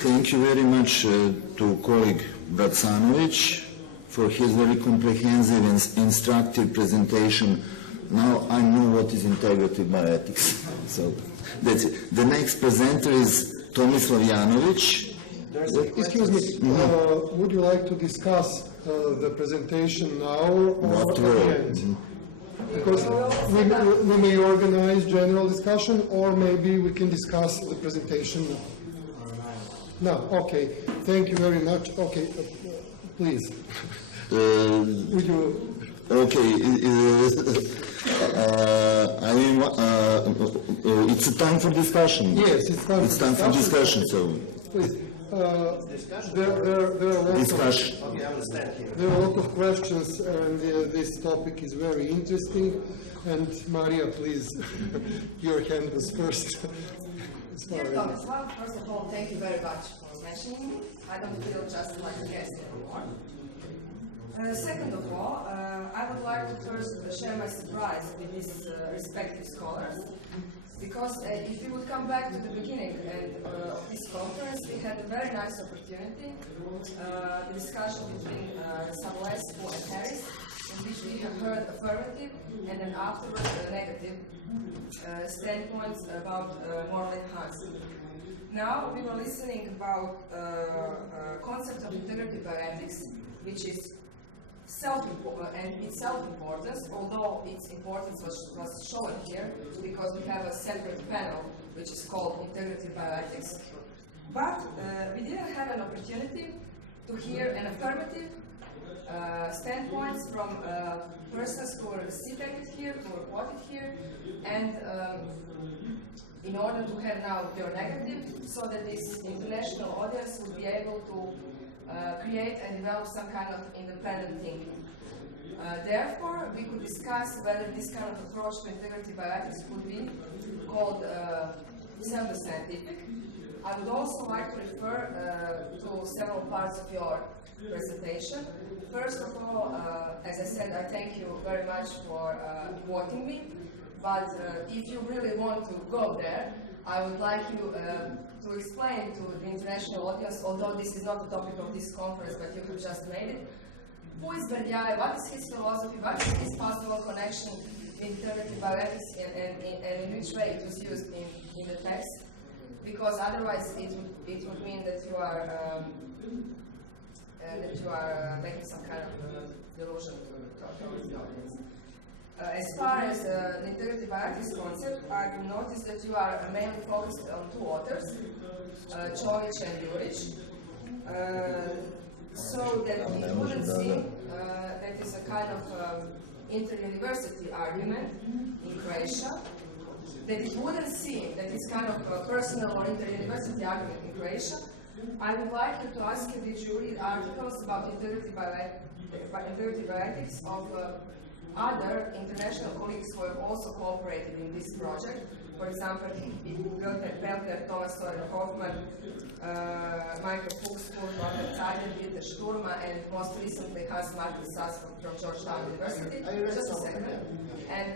Thank you very much to colleague Bracanovic for his very comprehensive and instructive presentation. Now I know what is integrative bioethics. So that's it. The next presenter is Tomislav Janovic. Excuse me, would you like to discuss the presentation now or at the end? Because we may organize general discussion, or maybe we can discuss the presentation now. No, okay. Thank you very much. Okay, please. Would you? Okay. It's a time for discussion. Yes, it's time for discussion. So please. There are a lot of questions, and this topic is very interesting. And Maria, please, your hand was first. Dear Tomislav, first of all, thank you very much for mentioning me. I don't feel just like a guest anymore. Second of all, I would like to first share my surprise with these respective scholars. Because if you would come back to the beginning of this conference, we had a very nice opportunity, the discussion between Samoescu and Harris, in which we have heard affirmative and then afterwards negative standpoints about moral enhancement. Now we were listening about concept of integrative bioethics, which is its self-importance, although its importance was shown here because we have a separate panel which is called Integrative Bioethics. But we didn't have an opportunity to hear an affirmative standpoints from persons who were seated here, who were quoted here, and in order to have now your negative, so that this international audience would be able to create and develop some kind of independent thinking. Therefore, we could discuss whether this kind of approach to integrative bioethics could be called pseudo-scientific. I would also like to refer to several parts of your presentation. First of all, as I said, I thank you very much for quoting me, but if you really want to go there, I would like you to explain to the international audience, although this is not the topic of this conference, but you have just made it, who is Berdyaev, what is his philosophy, what is his possible connection with integrative bioethics, and in which way it was used in the text, because otherwise it would mean that you are making some kind of delusion to the audience. As far as the integrative bioethics concept, I've noticed that you are mainly focused on two authors, Čović and Jurić, so that it wouldn't seem that is a kind of inter-university argument in Croatia, that it wouldn't seem that it's kind of a personal or inter-university argument in Croatia. I would like you to ask you, did you read articles about integrative bioethics of other international colleagues who have also cooperated in this project? For example, Belter, Thomas Soren Hoffman, Michael Fuchs, Walter Zeiler, Dieter Sturma, and most recently Hans Martin Sass from Georgetown University. Just a second. And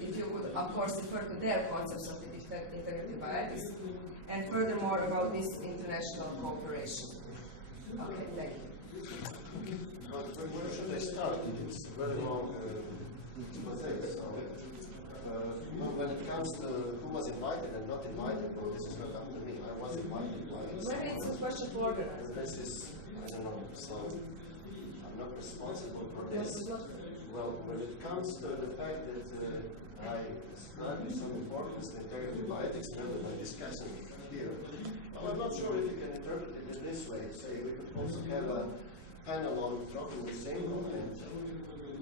if you could, of course, refer to their concepts of integrative bioethics, and furthermore about this international cooperation. Okay, thank you. Where should I start? It's very long. When it comes to who was invited and not invited, well, this is not up to me. I was invited. Maybe it's a question to organize. This is, I don't know, so I'm not responsible for this. Well, when it comes to the fact that I ascribe some importance to integrative bioethics rather than discussing it here, well, I'm not sure if you can interpret it in this way. Say, we could also have a panel on Trofim Lysenko and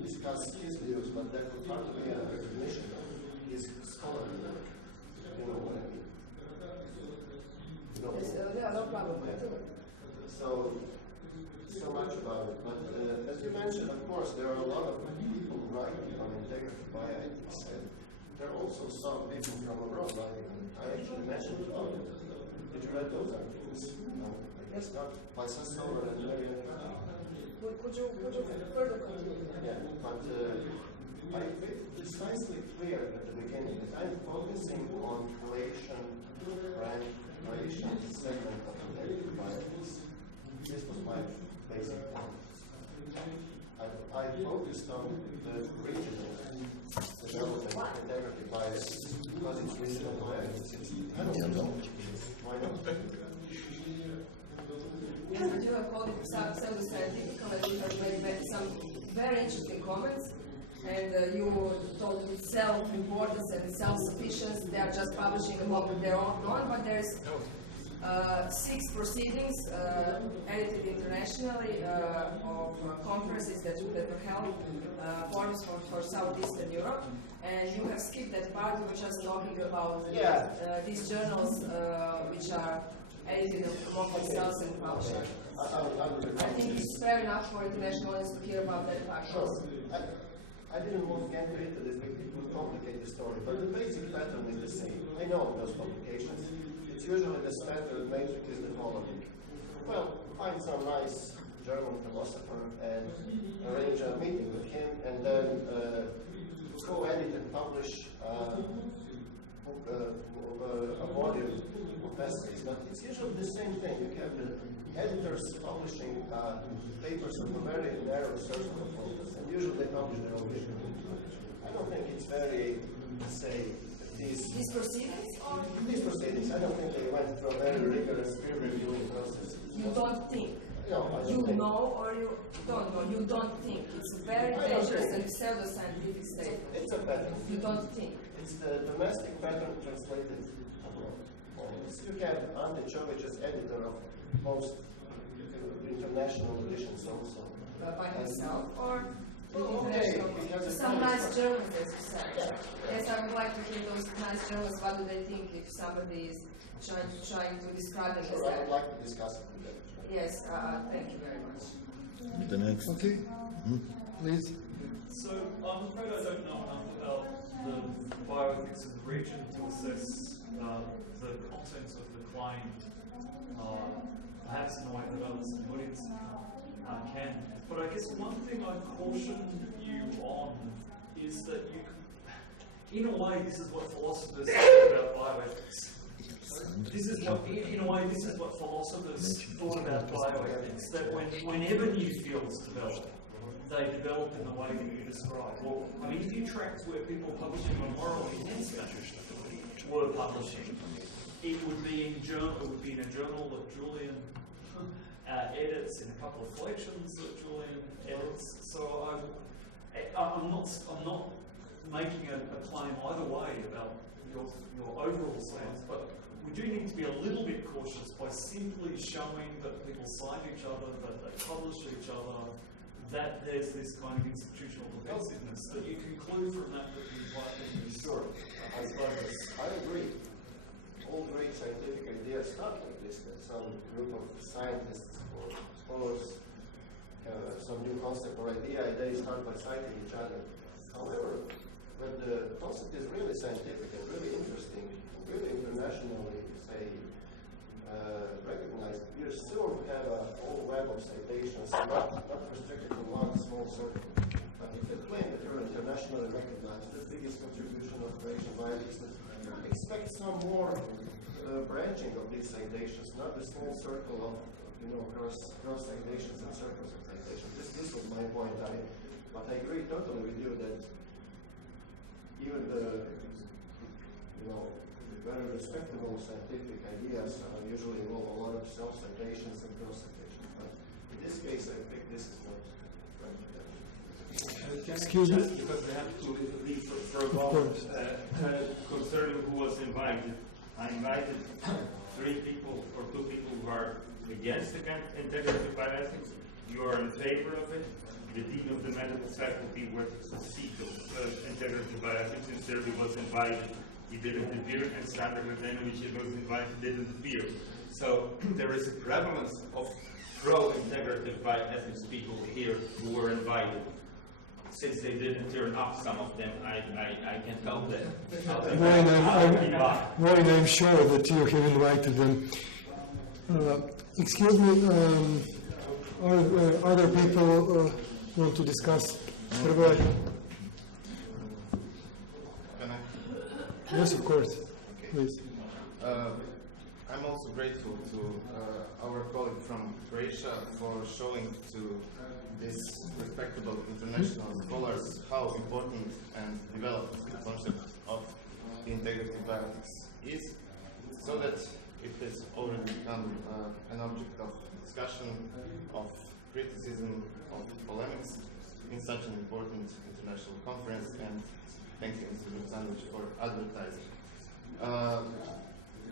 discuss his views, but that would hardly be a recognition of his scholarly work. You know what I mean? No problem. So much about it. But as you mentioned, of course, there are a lot of people writing on integrative bioethics, and there are also some people from abroad writing on it. I actually mentioned about it. Did you read those articles? No, I guess not. By Sassover and Marianne. Could you further continue? Yeah, but I made precisely clear at the beginning that I'm focusing on Croatian brand creation segment of integrative bioethics. This was my basic point. I focused on the regional development of integrative bioethics because it's regional bioethics. I don't know. Why not? But you have called it pseudo-scientific, and you have made some very interesting comments. And you told with self-importance and self-sufficiency, they are just publishing about their own knowledge, but there's 6 proceedings edited internationally of conferences that were held, forums for Southeastern Europe, and you have skipped that part. You were just talking about these journals which are edited among themselves and published. I think it's fair enough for international audience to hear about that fact. Sure. I didn't want to get into this because it would complicate the story, but the basic pattern is the same. I know those publications. It's usually the standard matrix is the following. Well, find some nice German philosopher and arrange a meeting with him, and then co-edit and publish a volume of essays. But it's usually the same thing. You have the editors publishing papers of a very narrow circle of focus, and usually they publish their own paper. I don't think it's very, say, these proceedings? Or? These proceedings, I don't think they went through a very rigorous peer reviewing process. You don't think? No, I don't you think. know or you don't know? You don't think. It's a very dangerous and pseudo-scientific statement. It's a pattern. You don't think. It's the domestic pattern translated abroad. You have Ante Čović's editor of most international editions also. By himself or Okay, international? Some nice Germans, as you said. Yes, I would like to hear those nice Germans. What do they think if somebody is trying to describe them as Sure, I that? would like to discuss it with them. Yes, thank you very much. The next. Okay, please. So I'm afraid I don't know enough about the bioethics of the region to assess the contents of the claim, perhaps in a way that others in the audience can. But I guess one thing I'd caution you on is that in a way, this is what philosophers think about bioethics. This is what, in a way, this is what philosophers thought about bioethics, that whenever new fields develop, they develop in the way that you describe. Well, I mean, if you tracked where people publishing on moral enhancement were publishing, it would be in a journal that Julian edits, in a couple of collections that Julian edits. So I'm not making a claim either way about your overall stance, but we do need to be a little bit cautious by simply showing that people cite each other, that they publish each other, that there's this kind of institutional defensiveness, that you conclude from that that you might be Sure, I agree. All great scientific ideas start like this, that some group of scientists or scholars have some new concept or idea, they start by citing each other. However, when the concept is really scientific and really interesting, really internationally, say, recognized, you still have a whole web of citations, not restricted to one small circle. But if you claim that you're internationally recognized, the biggest contribution of creation bioethics, expect some more branching of these citations, not the small circle of cross citations and circles of citations. This was my point. But I agree totally with you that even the very respectable scientific ideas usually involve a lot of self-citations and cross-citations. But in this case, I think this is not right. Excuse me? Because we have to leave for a moment. Concerning who was invited, I invited 3 people or 2 people who are against the integrative bioethics. You are in favor of it. The dean of the medical faculty was the seat of integrative bioethics in Serbia was invited. He didn't appear, and Sandra Gradenovic was invited, didn't appear. So there is a prevalence of pro-integrative bioethics people here who were invited. Since they didn't turn up, some of them, I can tell that. Wayne, I'm sure that you have invited them. Excuse me, are other people want to discuss? Yes, of course. Please. I'm also grateful to our colleague from Croatia for showing to these respectable international scholars how important and developed the concept of integrative bioethics is, so that it has already become an object of discussion, of criticism, of polemics in such an important international conference, and thank you, Mr. Vucanovic, for advertising.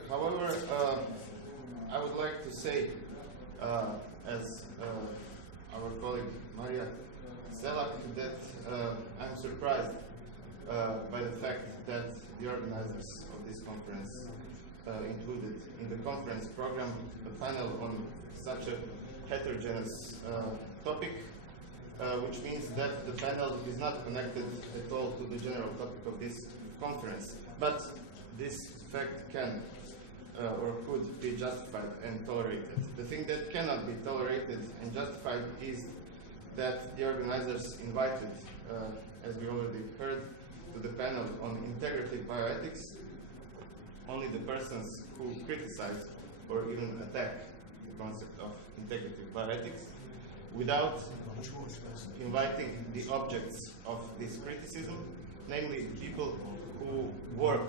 However, I would like to say, as our colleague Maria Selak, that I'm surprised by the fact that the organizers of this conference included in the conference program a panel on such a heterogeneous topic, which means that the panel is not connected at all to the general topic of this conference. But this fact can or could be justified and tolerated. The thing that cannot be tolerated and justified is that the organizers invited, as we already heard, to the panel on integrative bioethics only the persons who criticize or even attack the concept of integrative bioethics, without inviting the objects of this criticism, namely people who work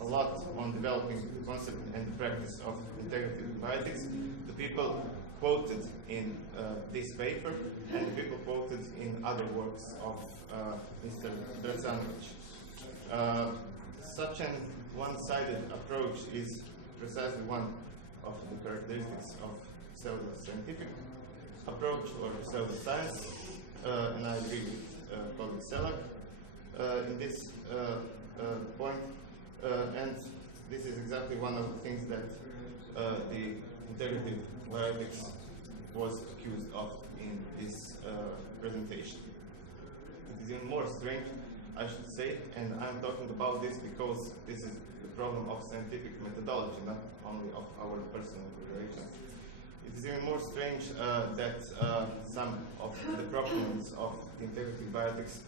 a lot on developing the concept and the practice of integrative bioethics, the people quoted in this paper and the people quoted in other works of Mr. Dracanovic. Such an one-sided approach is precisely one of the characteristics of pseudo-scientific approach or pseudo-science, and I agree with colleague Selak in this point. And this is exactly one of the things that the integrative bioethics was accused of in this presentation. It is even more strange, I should say, and I'm talking about this because this is the problem of scientific methodology, not only of our personal relations. It is even more strange that some of the proponents of integrative bioethics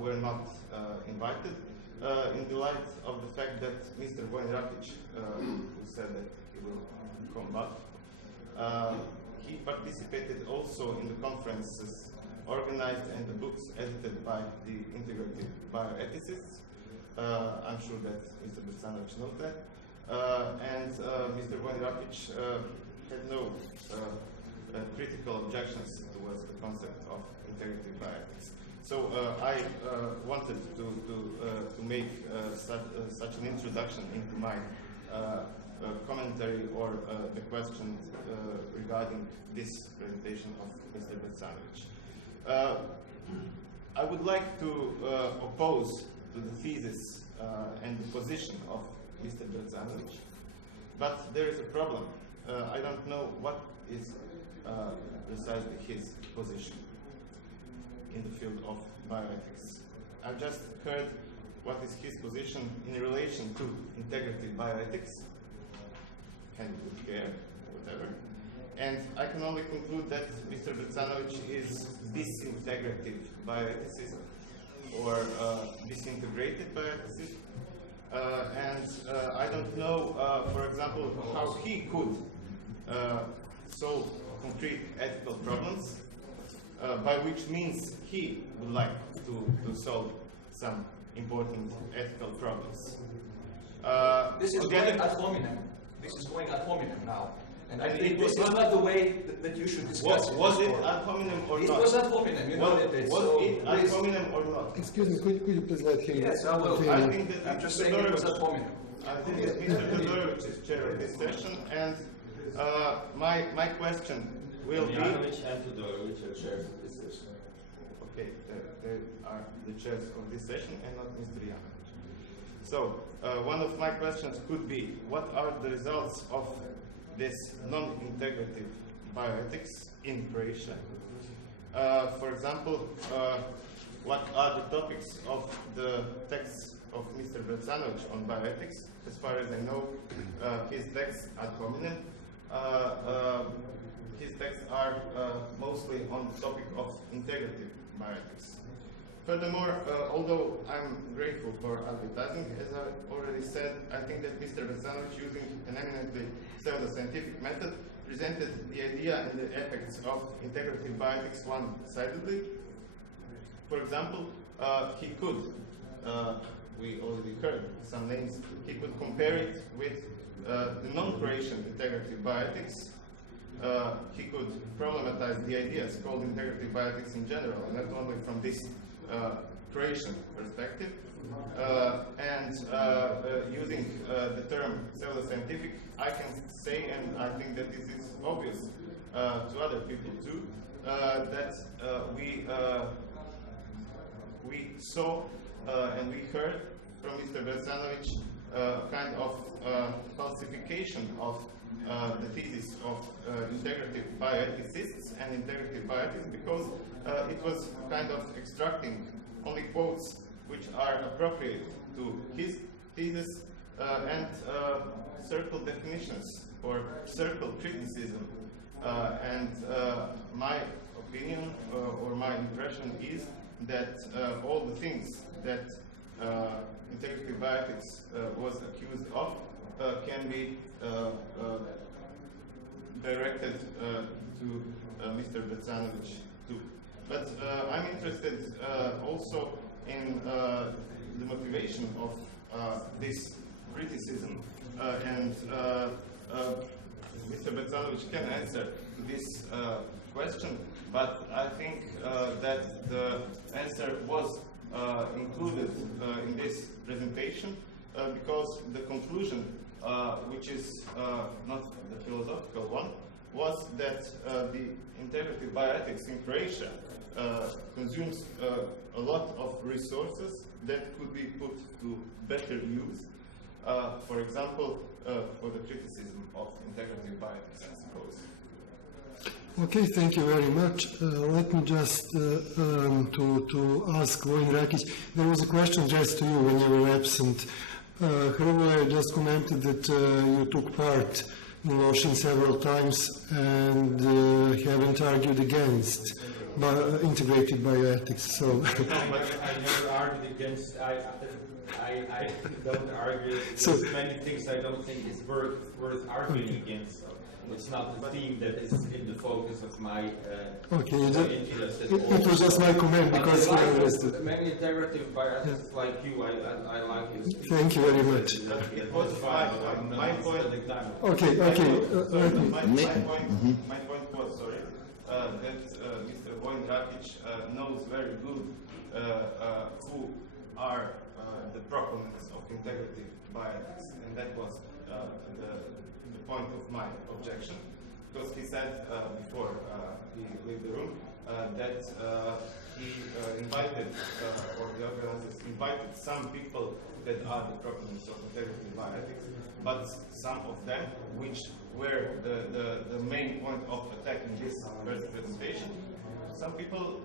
were not invited, in the light of the fact that Mr. Vojin-Rakic, who said that he will come back, he participated also in the conferences organized and the books edited by the integrative bioethicists. I'm sure that Mr. Vucanovic knows that. And Mr. Vojin-Rakic had no critical objections towards the concept of integrative bioethics. So I wanted to make such an introduction into my commentary or the question regarding this presentation of Mr. Vucanovic. I would like to oppose to the thesis and the position of Mr. Vucanovic, but there is a problem. I don't know what is precisely his position in the field of bioethics. I've just heard what is his position in relation to integrative bioethics, and would care, whatever. And I can only conclude that Mr. Vucanovic is disintegrative bioethicist or disintegrated bioethicist. And I don't know, for example, how he could solve concrete ethical problems, by which means he would like to solve some important ethical problems. This is going ad hominem. This is going ad hominem now. And I think this is not the way that you should discuss it. Was it ad hominem or not? It was ad hominem, you know that. Was it ad hominem or not? Excuse me, could you please let him? Yes, I will. I think that I'm just saying it was ad hominem. I think that Mr. Todorovic is chair of this session, and my question will be... Janovic and Todorovic are chairs of this session. Okay, they are the chairs of this session and not Mr. Janovic. So, one of my questions could be, what are the results of this non-integrative bioethics in Croatia? For example, what are the topics of the texts of Mr. Vucanovic on bioethics? As far as I know, his texts ad hominem. His texts are mostly on the topic of integrative bioethics. Furthermore, although I'm grateful for advertising, as I already said, I think that Mr. Vesanovic, using an eminently pseudo-scientific method, presented the idea and the effects of integrative bioethics one-sidedly. For example, he could, we already heard some names, he could compare it with the non-Croatian integrative bioethics. He could problematize the ideas called integrative bioethics in general, and not only from this Croatian perspective. Using the term pseudo-scientific, I can say, and I think that this is obvious to other people too, that we saw and we heard from Mr. Vesanovic kind of falsification of the thesis of integrative bioethicists and integrative bioethics, because it was kind of extracting only quotes which are appropriate to his thesis and circle definitions or circle criticism. My opinion or my impression is that all the things that integrative bioethics was accused of can be directed to Mr. Vesanovic too. But I'm interested also in the motivation of this criticism, and Mr. Vesanovic can answer this question, but I think that the answer was included in this presentation because the conclusion, which is not the philosophical one, was that the integrative bioethics in Croatia consumes a lot of resources that could be put to better use. For example, for the criticism of integrative bioethics, I suppose. Okay, thank you very much. Let me just to ask Vojin Rakic, there was a question just to you when you were absent. Hrvoje just commented that you took part in Lošinj several times and haven't argued against integrated bioethics. So No, but I never argued against. I don't argue against many things I don't think is worth arguing against. It's not the theme that is in the focus of my interest at all. It was just my comment because many integrative bioethics like you, I like you. Thank you very much. It was my point. Okay. My point was, that Mr. Vojin Rakic knows very good who are the proponents of integrative bioethics, and that was the point of my objection, because he said before he left the room that he invited, or the organizers invited some people that are the proponents of integrative bioethics, but some of them, which were the main point of attack in this first presentation, some people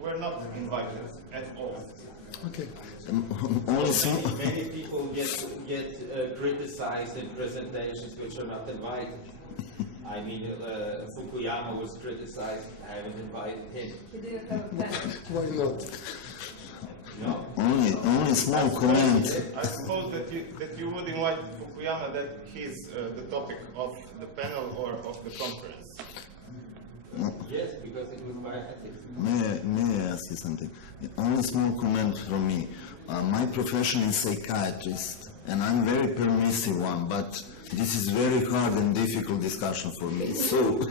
were not invited at all. Okay. Many people get criticized in presentations which are not invited. I mean, Fukuyama was criticized. I haven't invited him. He didn't have a pen. Why not? No. Only small comment. I suppose that you would invite Fukuyama, that he's the topic of the panel or of the conference. Yes, because it was bioethics. May I ask you something? Only small comment from me. My profession is psychiatrist, and I'm very permissive one, but this is very hard and difficult discussion for me. So,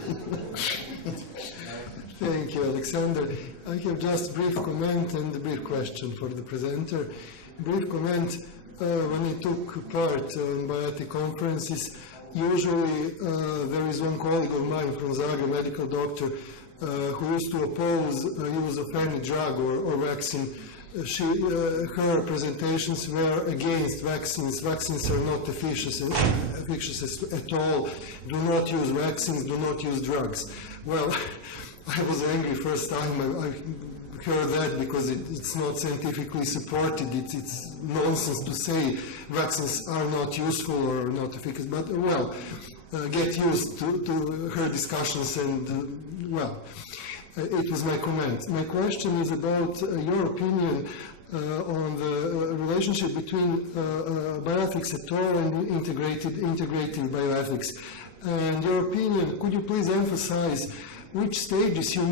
thank you, Alexander. I have just a brief comment and a brief question for the presenter. Brief comment, when I took part in bioethic conferences, usually there is one colleague of mine from Zagreb, medical doctor, who used to oppose use of any drug or vaccine. Her presentations were against vaccines. Vaccines are not efficacious at all. Do not use vaccines, do not use drugs. Well, I was angry first time I heard that, because it's not scientifically supported. It's nonsense to say vaccines are not useful or not efficacious. But well, get used to her discussions and well. It was my comment. My question is about your opinion on the relationship between bioethics at all and integrative bioethics. And your opinion, could you please emphasize which stages you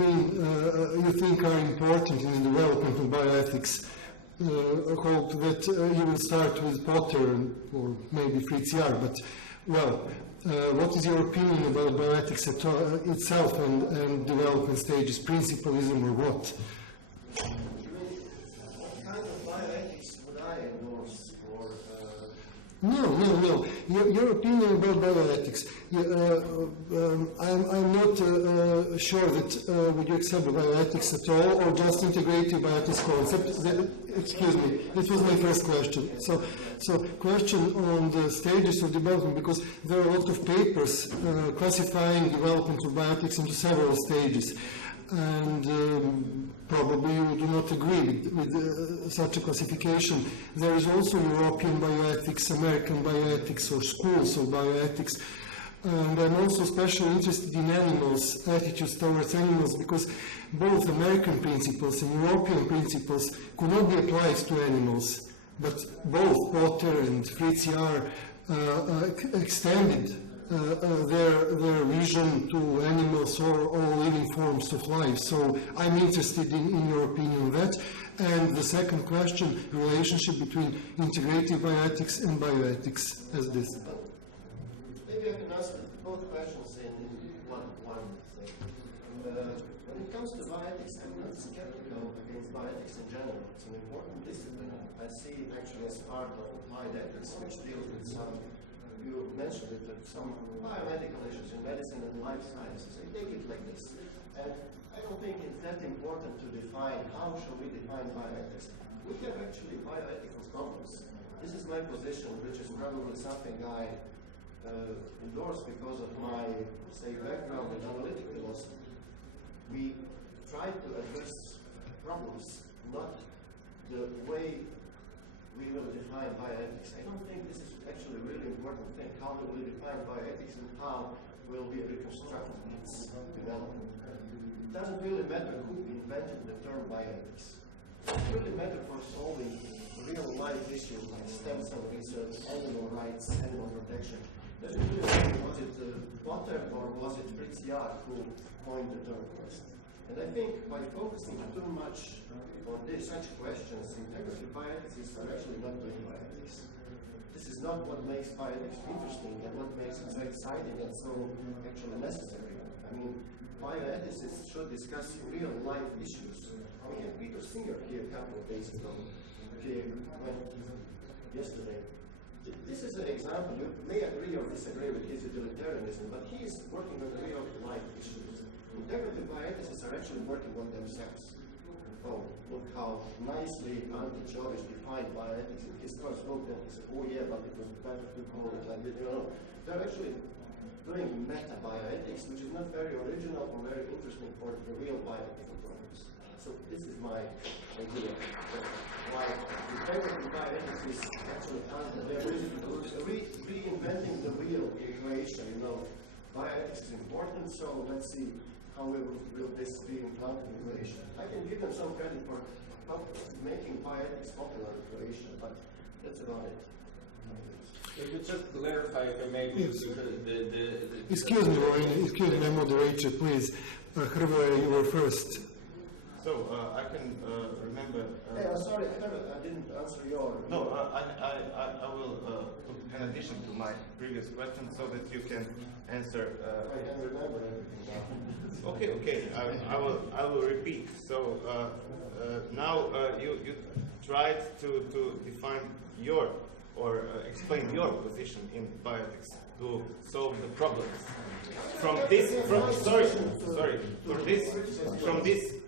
think are important in the development of bioethics? I hope that you will start with Potter or maybe Fritz Jahr, but well, what is your opinion about bioethics itself and development stages, principalism or what? What kind of bioethics would I endorse? Or, No. Your opinion about bioethics. I'm not sure that would you accept bioethics at all or just integrative bioethics concept. Excuse me, it was my first question. So question on the stages of development, because there are a lot of papers classifying development of bioethics into several stages. And probably you do not agree with such a classification. There is also European bioethics, American bioethics, or schools of bioethics. And I'm also especially interested in animals, attitudes towards animals, because both American principles and European principles could not be applied to animals. But both Potter and Fritz Jahr extended their vision to animals or all living forms of life. So I'm interested in your opinion on that. And the second question, relationship between integrative bioethics and bioethics as this. maybe I can answer both questions in one thing. When it comes to bioethics, I'm not skeptical against bioethics in general. It's an important discipline. I see it actually as part of applied ethics, which deals with some, you mentioned it, some biomedical issues in medicine and life sciences. I take it like this. And I don't think it's that important to define how shall we define bioethics. We have actually bioethical problems. This is my position, which is probably something I endorse because of my, say, background in analytic philosophy. We try to address problems, not the way we will define bioethics. I don't think this is actually a really important thing. How will we define bioethics and how will we reconstruct its development? It doesn't really matter who invented the term bioethics. It really matters for solving real life issues like stem cell research, animal rights, animal protection. Does it really matter, was it Potter or was it Fritz Jahr who coined the term first? And I think by focusing too much on such questions, integrative bioethics are actually not doing bioethics. This is not what makes bioethics interesting and what makes it so exciting and so actually necessary. I mean, bioethicists should discuss real life issues. We had Peter Singer here a couple of days ago, yesterday. This is an example. You may agree or disagree with his utilitarianism, but he is working on real life issues. Integrative bioethicists are actually working on themselves. Oh, look how nicely Antti Jovic defined bioethics in his first book, and he said, oh yeah, but it was better to call it like this. They're actually doing meta bioethics, which is not very original or very interesting for the real bioethical problems. So this is my idea. Why integrative bioethics is actually reinventing the wheel in Croatia. Bioethics is important, so let's see how will this be implanted in Croatia. I can give them some credit for making bioethics popular in Croatia, but that's about it. If you just clarify, if I may, Excuse me, moderator, please. Hrvoje, you were first. So I can remember. Hey, I'm sorry, I didn't answer your. No, I will put an addition to my previous question so that you can answer. I can remember everything now. Okay. I will repeat. So now you tried to define your or explain your position in bioethics to solve the problems. From this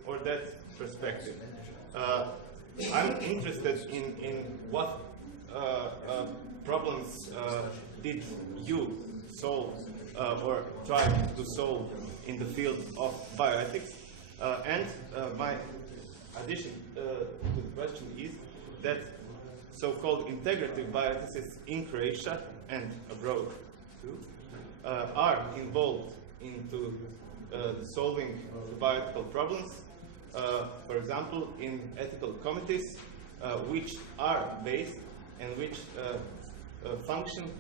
or that perspective. I'm interested in what problems did you solve or try to solve in the field of bioethics. And my addition to the question is that so-called integrative bioethicists in Croatia and abroad too are involved into solving bioethical problems, for example, in ethical committees, which are based and which function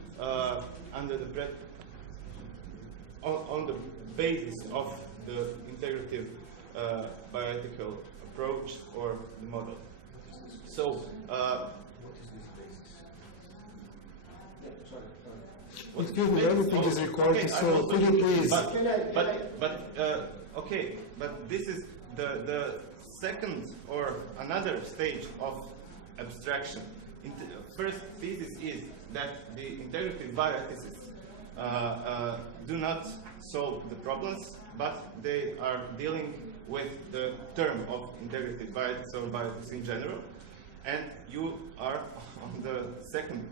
under the on the basis of the integrative bioethical approach or the model. So, excuse me, everything is recorded, so could you please? Okay, but this is the second or another stage of abstraction. First thesis is that the integrative bioethics do not solve the problems, but they are dealing with the term of integrative bioethics or bioethics in general. And you are on the second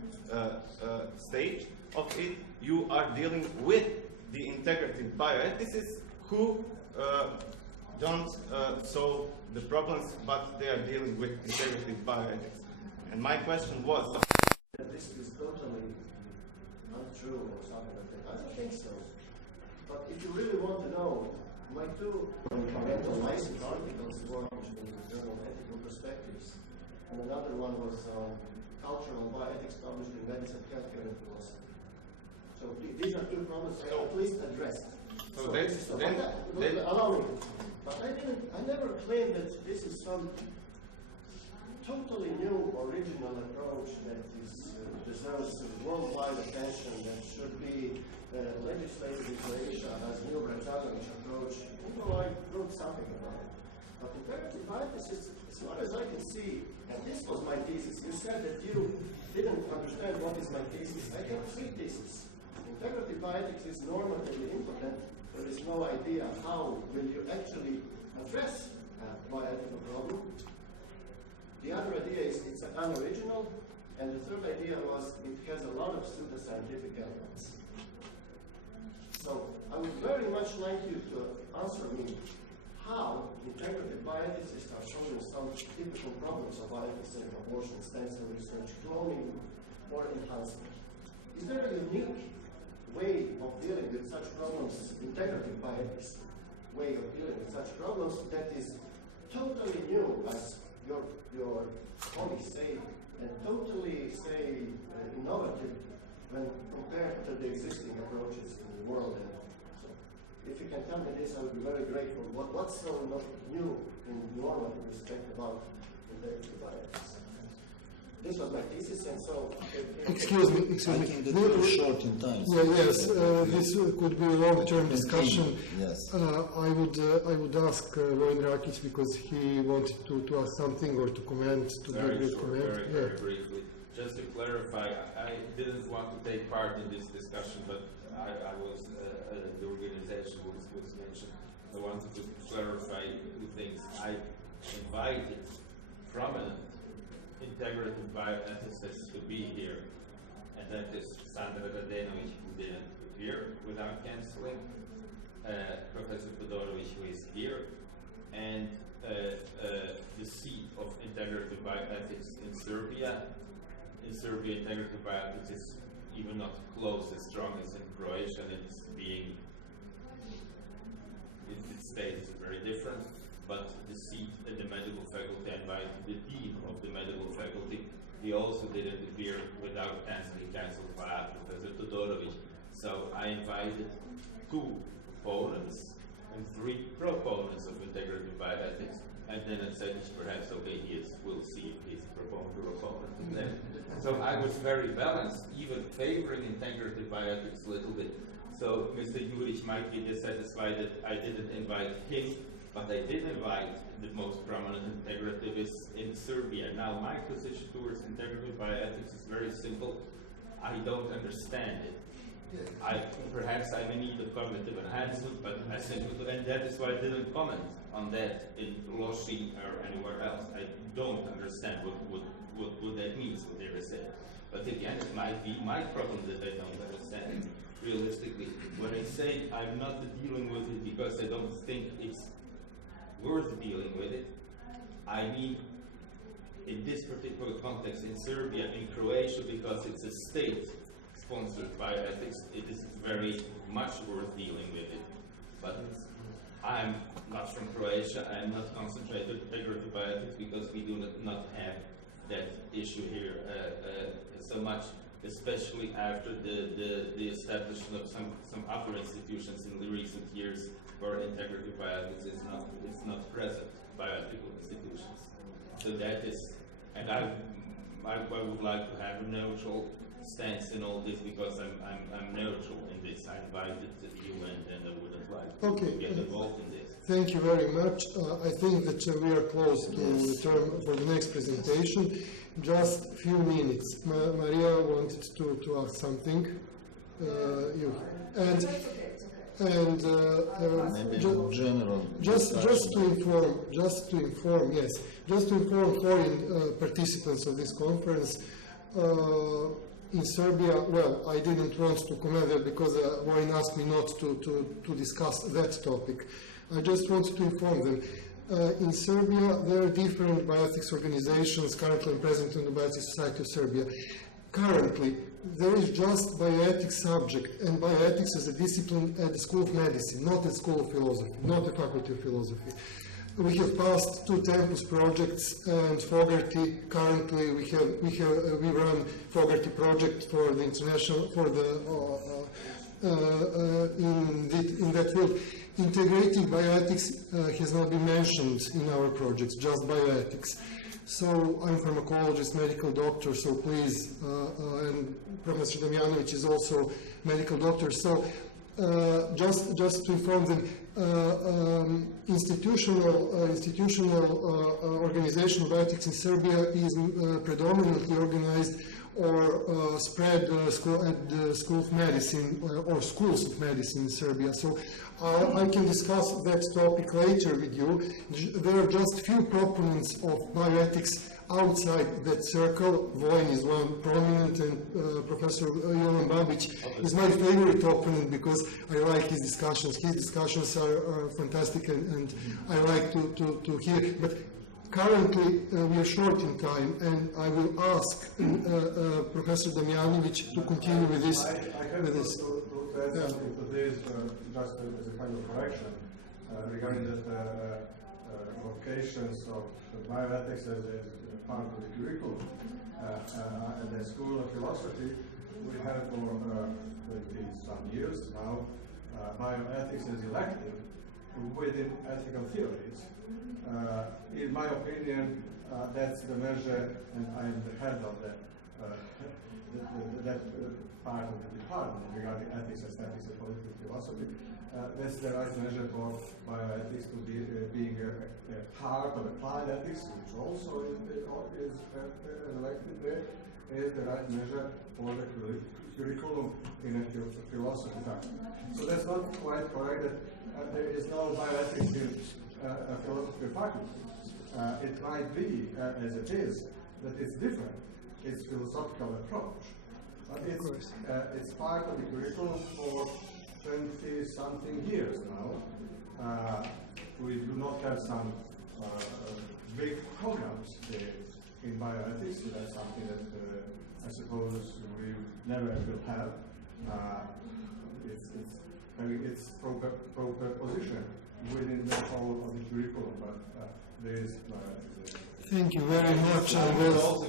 stage of it. You are dealing with the integrative bioethicists who don't solve the problems, but they are dealing with integrative bioethics. And my question was, this is totally untrue or something like that. I don't think so. But if you really want to know, my two parental license articles were published in the Journal of Ethical Perspectives, and another one was Cultural Bioethics published in Medicine, Healthcare, and Philosophy. So these are two problems I at least addressed. Allow me. But I never claimed that this is some totally new, original approach that deserves worldwide attention, that should be legislated in Croatia as new Bracanovic approach. I wrote something about it. But integrative bioethics, as far as I can see, and this was my thesis, you said that you didn't understand what is my thesis. I have three theses. Integrative bioethics is normatively impotent. There is no idea how will you actually address a bioethical problem. The other idea is it's unoriginal, and the third idea was it has a lot of pseudoscientific elements. So I would very much like you to answer me how integrative bioethicists are showing some typical problems of bioethics in abortion, stem cell research, cloning, or enhancement. Is there a unique way of dealing with such problems, integrative bioethics way of dealing with such problems that is totally new, as your colleagues say, and totally, say, innovative when compared to the existing approaches in the world? And so, if you can tell me this, I would be very grateful. What's so new in normative respect about integrative bioethics? This was my thesis, and so... Excuse me. I think that we're short in time. Yes, this could be a long-term discussion. Yes. I would ask Vojin Rakic, because he wanted to ask something or to comment, to give a comment. Very briefly. Just to clarify, I didn't want to take part in this discussion, but I was, the organization was mentioned. I wanted to clarify two things. I invited prominent integrative bioethicists to be here, and that is Sandra Radenovic, who didn't appear without canceling, Professor Todorovic, who is here, and the seat of integrative bioethics in Serbia. In Serbia, integrative bioethics is even not close as strong as in Croatia, and it's being, its status is very different. But the seat at the medical faculty, I invited the dean of the medical faculty. He also didn't appear without canceling, cancelled by Professor Todorovic. So I invited 2 opponents and 3 proponents of integrative bioethics. And then I said, perhaps, okay, we'll see if he's a proponent or opponent. So I was very balanced, even favoring integrative bioethics a little bit. So Mr. Juric might be dissatisfied that I didn't invite him, but I did invite the most prominent integrativists in Serbia. Now, my position towards integrative bioethics is very simple. I don't understand it. Perhaps I'm in need of cognitive enhancement, but I simply, and that is why I didn't comment on that in Loshi or anywhere else. I don't understand what that means, what they were saying. But again, it might be my problem that I don't understand it. Realistically, when I say I'm not dealing with it because I don't think it's worth dealing with it, I mean in this particular context in Serbia, in Croatia, because it's a state-sponsored bioethics, it is very much worth dealing with it. But I'm not from Croatia. I'm not concentrated integrative bioethics because we do not have that issue here so much, especially after the establishment of some other institutions in the recent years where integrative bioethics is not present, bioethical institutions. So that is, and I would like to have a neutral stance in all this because I'm neutral in this. I invited you and I wouldn't like to get involved in this. Thank you very much. I think that we are close to the term for the next presentation. Just a few minutes. Maria wanted to ask something. Just to inform foreign participants of this conference. In Serbia, well, I didn't want to comment there because Vojin asked me not to discuss that topic. I just wanted to inform them. In Serbia, there are different bioethics organizations currently present in the Bioethics Society of Serbia. Currently, there is just bioethics subject and bioethics as a discipline at the School of Medicine, not at School of Philosophy, not the Faculty of Philosophy. We have passed 2 campus projects and Fogarty. Currently, we run Fogarty project for the international in that field. Integrative bioethics has not been mentioned in our projects, just bioethics. So I'm a pharmacologist, medical doctor, so please, and Professor Damjanovic is also medical doctor. So just to inform them, institutional organization of bioethics in Serbia is predominantly organized or spread at the School of Medicine or schools of medicine in Serbia. So I can discuss that topic later with you. There are just few proponents of bioethics outside that circle. Vojin is one prominent, and Professor Jovan Babic is my favorite opponent because I like his discussions. His discussions are fantastic, and I like to hear. But currently, we are short in time, and I will ask Professor Damjanovic to continue with this. I have to add something to this, just as a kind of correction, regarding the locations of bioethics as a part of the curriculum. At the School of Philosophy, we have for some years now bioethics as elective within ethical theories. In my opinion, that's the measure, and I'm the head of that part of the department regarding ethics, aesthetics, and political philosophy. That's the right measure for bioethics to be being a part of applied ethics, which also is elected there, is the right measure for the curriculum in a philosophy faculty. So that's not quite correct that there is no bioethics in a philosophy faculty. It might be, as it is, that it's different. It's philosophical approach. But it's part of the curriculum for 20-something years now. We do not have some big programs in bioethics. So that's something that I suppose we never will have. It's proper position within the whole of the curriculum, but there is Thank you very much. I'm well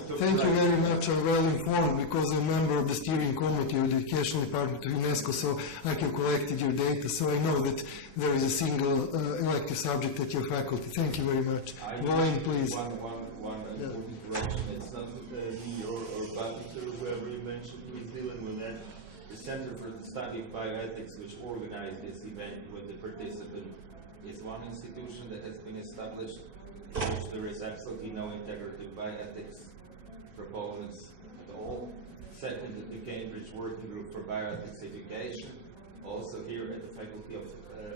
informed because I'm a member of the steering committee of the educational department of UNESCO, so I have collected your data. So I know that there is a single elective subject at your faculty. Thank you very much. Vojin, please. One important correction. It's not me or Batiker, whoever you mentioned, who is dealing with that. The Center for the Study of Bioethics, which organized this event with the participant, is one institution that has been established, in which there is absolutely no integrative bioethics proponents at all. Second, the Cambridge Working Group for Bioethics Education, also here at the Faculty of,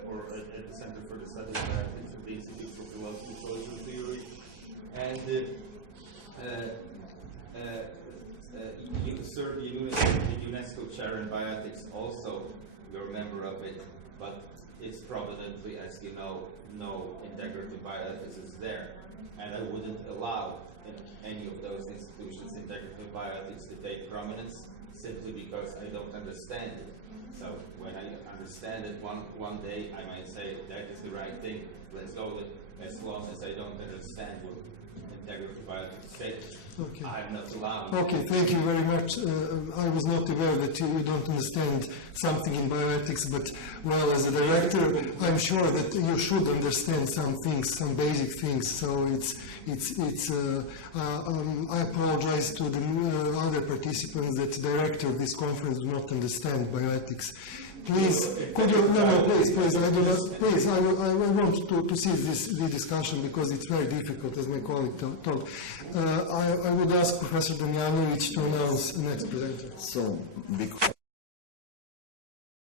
or at the Center for the Study of Bioethics at the Institute for Philosophy and Social Theory, and the UNESCO Chair in Bioethics also, we're a member of it, but it's prominently, as you know, no integrative bioethics is there. And I wouldn't allow in any of those institutions integrative bioethics to take prominence, simply because I don't understand it. So when I understand it one day, I might say that is the right thing. Let's go with, as long as I don't understand what integrative bioethics says. Okay. I'm not allowed. Okay, thank you very much. I was not aware that you don't understand something in bioethics, but well, as a director, I'm sure that you should understand some things, some basic things. So I apologize to the other participants that the director of this conference do not understand bioethics. Please, could you, please, I do not, please, I want to seize this discussion because it's very difficult, as my colleague told. I would ask Professor Damjanovic to announce the next presenter. So, because